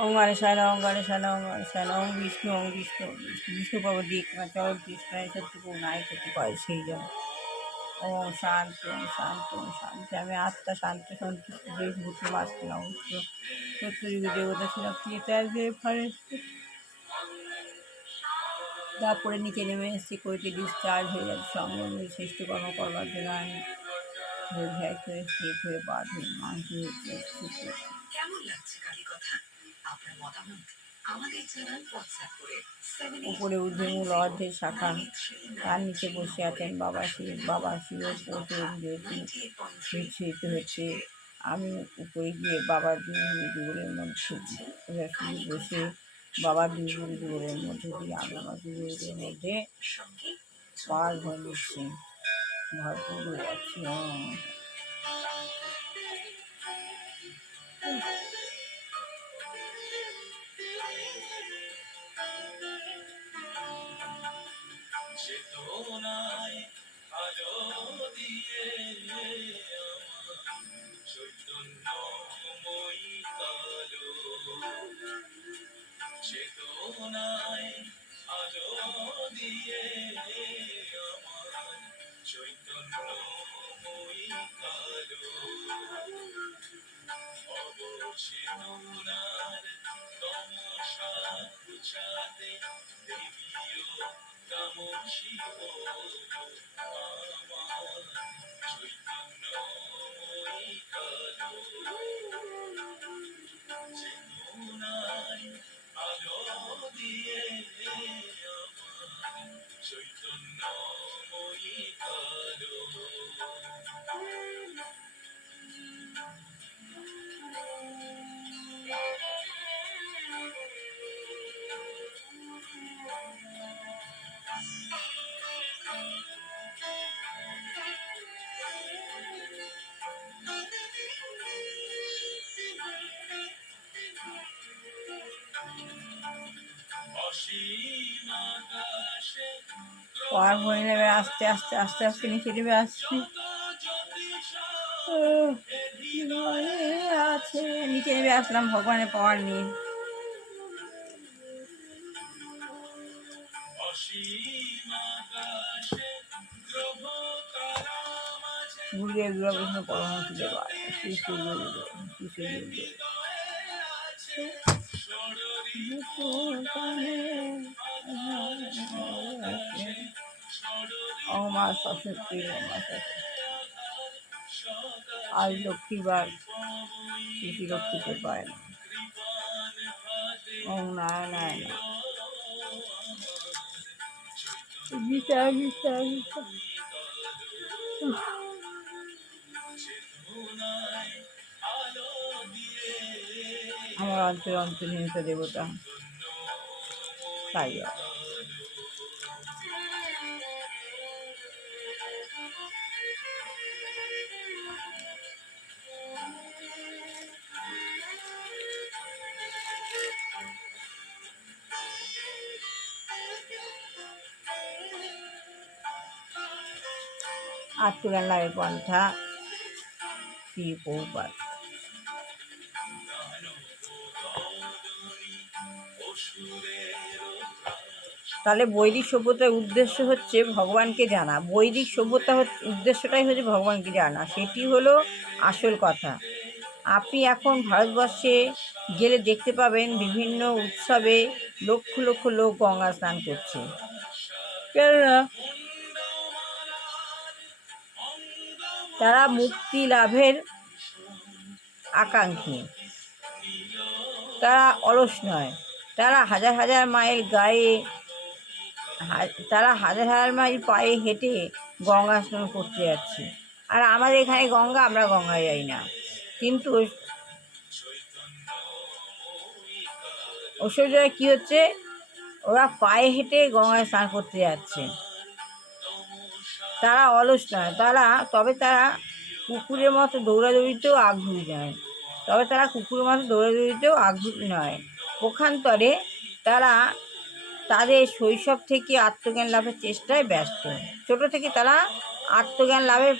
ওম গণেশায় নমঃ ওম গণেশায় নমঃ ওম গণেশায় নমঃ ওম বিষ্ণু ওম বিষ্ণু বিষ্ণু পাবো দিক না চল কৃষ্ণায় সত্যি নাই ক্ষতি করে সেই জন্য ওম শান্তি ওম শান্তি ওম শান্তি। আমি আত্মা শান্তি সন্তুষ্ট যে ভূত মাছ কিনা সত্যযুগে দেবতা ছিলাম ফলে তারপরে নিচে নেমে এসেছি কইতে ডিসচার্জ হয়ে যাচ্ছে সঙ্গে শ্রেষ্ঠ কর্ম করবার জন্য আমি ভ্যাট হয়ে স্থির হয়ে বাঁধে মাংস হচ্ছে কেমন লাগছে কালী কথা আপনার মতামত আমাদের জানান হোয়াটসঅ্যাপ করে উপরে ঊর্ধ্বে মূল অর্ধের শাখা তার নিচে বসে আছেন বাবা শিবের প্রচুর জ্যোতি বিচ্ছিন্ন হচ্ছে। আমি উপরে গিয়ে বাবার দুগুলের মধ্যে বসে বাবার দুগুলের মধ্যে দিয়ে আমি আমার দুগুলের মধ্যে পার হয়ে নিচ্ছি ভরপুর হয়ে যাচ্ছি। চেতনায় আলো দিয়ে চৈতন্যময়ী কালো চেতনায় আলো দিয়ে আমার চৈতন্যময়ী কালো অবচেতনার তমসা ঘুচাতে দেবীও তামসী আমার চৈতন্যময়ী কালো চেতনায় আলো দিয়ে আমার চৈতন্যময়ী কালো পার হয়ে নেবে আস্তে আস্তে আস্তে আস্তে নিচে নেমে আসছি আছে নিচে নেমে আসলাম ভগবানের পাওয়ার নিয়ে। গুরুদেব দুর্গাকৃষ্ণ পরমহংস দেবা শ্রী শ্রী গুরুদেব শ্রী শ্রী গুরুদেব মা সরস্বতী আজ লক্ষ্মীবার শিশু লক্ষ্মীতে পায় না। ওম নারায়ণ গীতা গীতা গীতা আমার অন্তরে অন্তর্নিহিত দেবতা তাই อัดตุลันไลปอนทะสีโปบัดতাহলে বৈদিক সভ্যতার উদ্দেশ্য হচ্ছে ভগবানকে জানা। বৈদিক সভ্যতা উদ্দেশ্যটাই হচ্ছে ভগবানকে জানা, সেটি হলো আসল কথা। আপনি এখন ভারতবর্ষে গেলে দেখতে পাবেন বিভিন্ন উৎসবে লক্ষ লক্ষ লোক গঙ্গা স্নান করছে, কেননা তারা মুক্তি লাভের আকাঙ্ক্ষী। তারা অলস নয়, তারা হাজার হাজার মাইল পায়ে হেঁটে গঙ্গা স্নান করতে যাচ্ছে। আর আমাদের এখানে গঙ্গা, আমরা গঙ্গায় যাই না। কিন্তু ওসব জায়গায় কী হচ্ছে, ওরা পায়ে হেঁটে গঙ্গায় স্নান করতে যাচ্ছে। তারা অলস নয়, তবে তারা কুকুরের মতো দৌড়াদৌড়িতেও আগ্রহী নয়। পক্ষান্তরে তারা তাদের শৈশব থেকে আত্মজ্ঞান লাভের চেষ্টায় ব্যস্ত। ছোট থেকে তারা আত্মজ্ঞান লাভের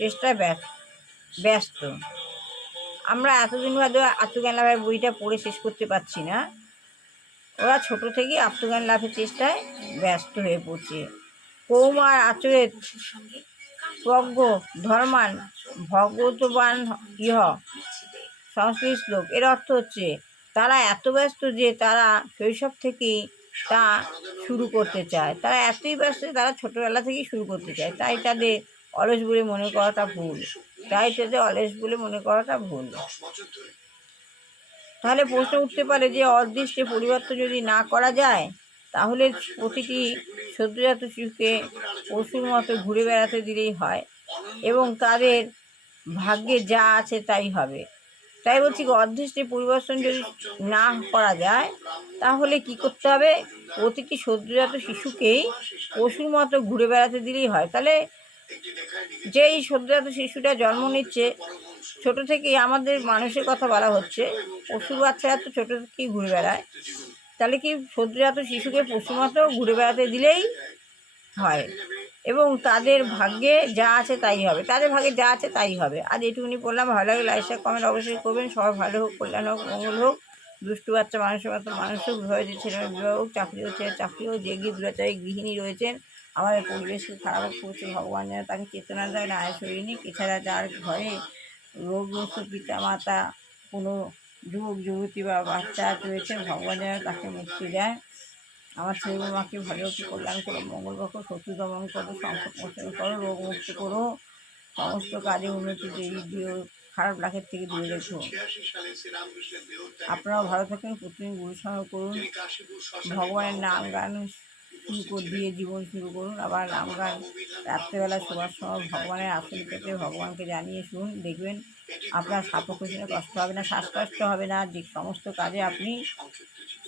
চেষ্টায় ব্যস্ত। আমরা এতদিন বাদে আত্মজ্ঞান লাভের বইটা পড়ে শেষ করতে পারছি না। ওরা ছোট থেকেই আত্মজ্ঞান লাভের চেষ্টায় ব্যস্ত হয়ে পড়ছে। কৌমার আচরেত প্রজ্ঞ ধর্মান ভগবতবান ইহ সংস্কৃত শ্লোক। এর অর্থ হচ্ছে তারা এত ব্যস্ত যে তারা শৈশব থেকেই তা শুরু করতে চায়। তারা এতই ব্যস্ত যে তারা ছোটোবেলা থেকেই শুরু করতে চায়, তাই তাদের অলস বলে মনে করাটা ভুল। তাহলে প্রশ্ন উঠতে পারে যে অদৃষ্টে পরিবর্তন যদি না করা যায় তাহলে প্রতিটি সদ্যজাত শিশুকে পশুর মতো ঘুরে বেড়াতে দিলেই হয় এবং তাদের ভাগ্যে যা আছে তাই হবে। তাই বলছি অদৃষ্টে পরিবর্তন যদি না করা যায় তাহলে কি করতে হবে? প্রতিটি সদ্যজাত শিশুকেই পশুর মতো ঘুরে বেড়াতে দিলেই হয়। তাহলে যেই সদ্যজাত শিশুটা জন্ম নিচ্ছে ছোট থেকেই, আমাদের মানুষের কথা বলা হচ্ছে, পশুর বাচ্চারা তো ছোটো থেকেই ঘুরে বেড়ায়, তাহলে কি সদ্যজাত শিশুকে পশুর মতো ঘুরে বেড়াতে দিলেই হয় এবং তাদের ভাগ্যে যা আছে তাই হবে। তাদের ভাগ্যে যা আছে তাই হবে। আজ এটুকুনি বললাম। ভালো লাগে লাইক শেয়ার কমেন্ট অবশ্যই করবেন। সবাই ভালো হোক, কল্যাণ হোক, মঙ্গল হোক। দুষ্টু বাচ্চা মানুষের মতো মানুষ হোক, বিবাহ যে ছেলেমেয়ে বিবাহ হোক, চাকরি হচ্ছে চাকরি হোক, যে দূরাচারী গৃহিণী রয়েছেন আমাদের পরিবেশকে খারাপ করছে, ভগবান যেন তাকে চেতনা দেয় না আয় শরীর নিক। এছাড়া যার ঘরে রোগগ্রস্ত পিতা মাতা, কোনো যুবক যুবতী বা বাচ্চা রয়েছে, ভগবান যেন তাকে মুক্তি দেয়। আমার ছেলে মাকে ভালো কল্যাণ করো, মঙ্গল করো, শত্রু দমন করো, সংকট মোচন করো, রোগ মুক্ত করো, সমস্ত কাজে উন্নতি দিও, খারাপ লাখের থেকে দূরে রেখো। আপনারাও ভালো থাকেন, প্রতিদিন গুরুসঙ্গ করুন, ভগবানের নাম গান শুরু দিয়ে জীবন শুরু করুন। আবার নাম গান রাত্রেবেলা শোবার সময় ভগবানের আসন পেতে ভগবানকে জানিয়ে শুনুন, দেখবেন আপনার সাপোষণে কষ্ট হবে না, শ্বাসকষ্ট হবে না, যে সমস্ত কাজে আপনি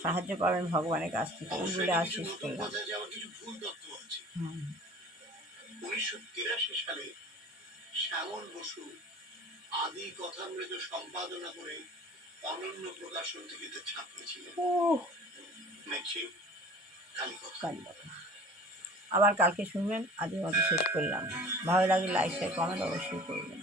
সাহায্য পাবেন ভগবানের কাছ থেকে। এই বলে আর শেষ করলাম। 1983 সালে শ্যামল বসু আদি কথামৃত সম্পাদনা করে অনন্য প্রকাশন থেকে ছাপিয়েছিলেন কালীকথা। আবার কালকে শুনবেন। আজকের মতো শেষ করলাম। ভালো লাগলে লাইক শেয়ার কমেন্ট অবশ্যই করবেন।